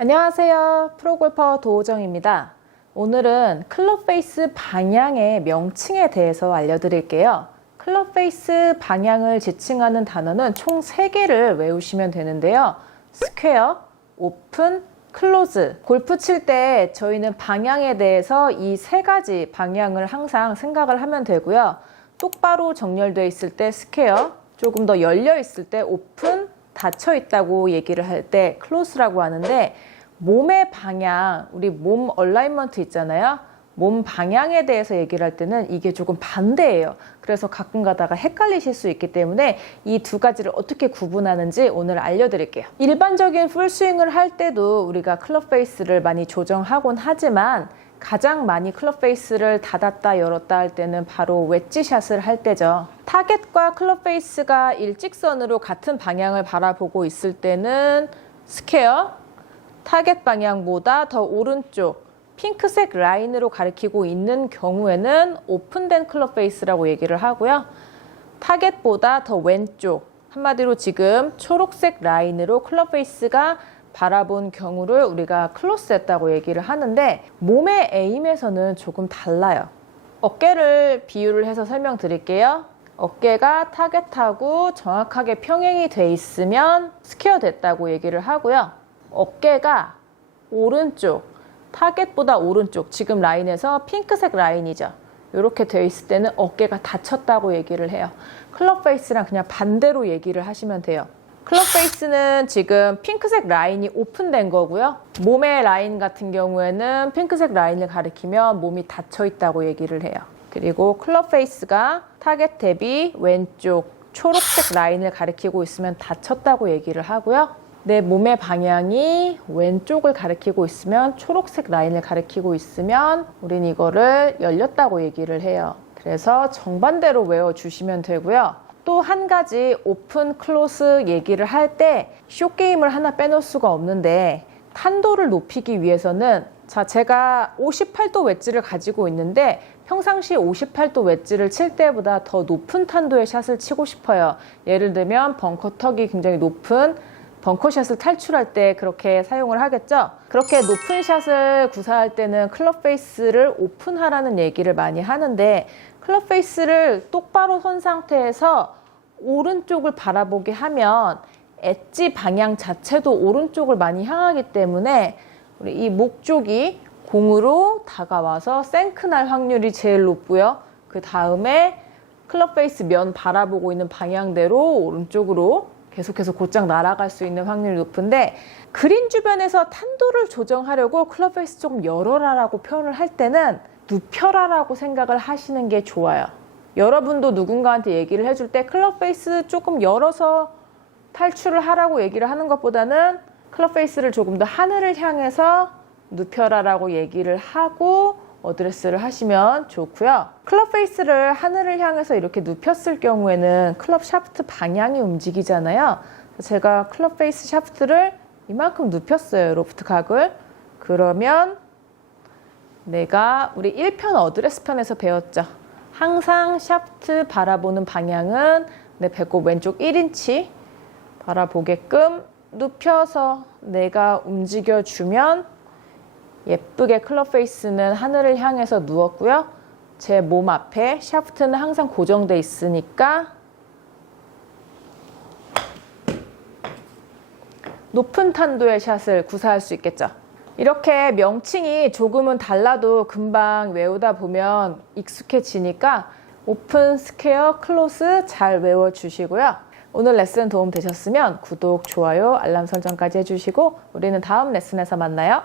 안녕하세요. 프로골퍼 도우정입니다. 오늘은 클럽페이스 방향의 명칭에 대해서 알려드릴게요. 클럽페이스 방향을 지칭하는 단어는 총 3개를 외우시면 되는데요. 스퀘어, 오픈, 클로즈. 골프 칠 때 저희는 방향에 대해서 이 3가지 방향을 항상 생각을 하면 되고요. 똑바로 정렬되어 있을 때 스퀘어, 조금 더 열려 있을 때 오픈, 닫혀 있다고 얘기를 할 때 클로즈라고 하는데, 몸의 방향, 우리 몸 얼라이먼트 있잖아요. 몸 방향에 대해서 얘기를 할 때는 이게 조금 반대예요. 그래서 가끔 가다가 헷갈리실 수 있기 때문에 이 2가지를 어떻게 구분하는지 오늘 알려드릴게요. 일반적인 풀스윙을 할 때도 우리가 클럽 페이스를 많이 조정하곤 하지만 가장 많이 클럽 페이스를 닫았다 열었다 할 때는 바로 웨지샷을 할 때죠. 타겟과 클럽 페이스가 일직선으로 같은 방향을 바라보고 있을 때는 스퀘어, 타겟 방향보다 더 오른쪽 핑크색 라인으로 가리키고 있는 경우에는 오픈된 클럽 페이스라고 얘기를 하고요. 타겟보다 더 왼쪽, 한마디로 지금 초록색 라인으로 클럽 페이스가 바라본 경우를 우리가 클로스 했다고 얘기를 하는데, 몸의 에임에서는 조금 달라요. 어깨를 비유를 해서 설명드릴게요. 어깨가 타겟하고 정확하게 평행이 돼 있으면 스퀘어 됐다고 얘기를 하고요. 어깨가 오른쪽, 타겟보다 오른쪽, 지금 라인에서 핑크색 라인이죠. 이렇게 되어 있을 때는 어깨가 닫혔다고 얘기를 해요. 클럽 페이스랑 그냥 반대로 얘기를 하시면 돼요. 클럽 페이스는 지금 핑크색 라인이 오픈된 거고요. 몸의 라인 같은 경우에는 핑크색 라인을 가리키면 몸이 닫혀 있다고 얘기를 해요. 그리고 클럽 페이스가 타겟 대비 왼쪽 초록색 라인을 가리키고 있으면 닫혔다고 얘기를 하고요. 내 몸의 방향이 왼쪽을 가리키고 있으면, 초록색 라인을 가리키고 있으면 우린 이거를 열렸다고 얘기를 해요. 그래서 정반대로 외워주시면 되고요. 또 한 가지 오픈, 클로즈 얘기를 할 때 숏게임을 하나 빼놓을 수가 없는데, 탄도를 높이기 위해서는 제가 58도 웨지를 가지고 있는데 평상시 58도 웨지를 칠 때보다 더 높은 탄도의 샷을 치고 싶어요. 예를 들면 벙커 턱이 굉장히 높은 벙커샷을 탈출할 때 그렇게 사용을 하겠죠. 그렇게 높은 샷을 구사할 때는 클럽 페이스를 오픈하라는 얘기를 많이 하는데, 클럽 페이스를 똑바로 선 상태에서 오른쪽을 바라보게 하면 엣지 방향 자체도 오른쪽을 많이 향하기 때문에 우리 이 목 쪽이 공으로 다가와서 생크 날 확률이 제일 높고요. 그 다음에 클럽 페이스 면 바라보고 있는 방향대로 오른쪽으로 계속해서 곧장 날아갈 수 있는 확률이 높은데, 그린 주변에서 탄도를 조정하려고 클럽 페이스 조금 열어라라고 표현을 할 때는 눕혀라라고 생각을 하시는 게 좋아요. 여러분도 누군가한테 얘기를 해줄 때 클럽 페이스 조금 열어서 탈출을 하라고 얘기를 하는 것보다는 클럽 페이스를 조금 더 하늘을 향해서 눕혀라라고 얘기를 하고 어드레스를 하시면 좋고요. 클럽 페이스를 하늘을 향해서 이렇게 눕혔을 경우에는 클럽 샤프트 방향이 움직이잖아요. 제가 클럽 페이스 샤프트를 이만큼 눕혔어요. 로프트 각을. 그러면 내가 우리 1편 어드레스 편에서 배웠죠. 항상 샤프트 바라보는 방향은 내 배꼽 왼쪽 1인치 바라보게끔 눕혀서 내가 움직여주면 예쁘게 클럽 페이스는 하늘을 향해서 누웠고요. 제 몸 앞에 샤프트는 항상 고정돼 있으니까 높은 탄도의 샷을 구사할 수 있겠죠. 이렇게 명칭이 조금은 달라도 금방 외우다 보면 익숙해지니까 오픈, 스퀘어, 클로즈 잘 외워주시고요. 오늘 레슨 도움 되셨으면 구독, 좋아요, 알람 설정까지 해주시고 우리는 다음 레슨에서 만나요.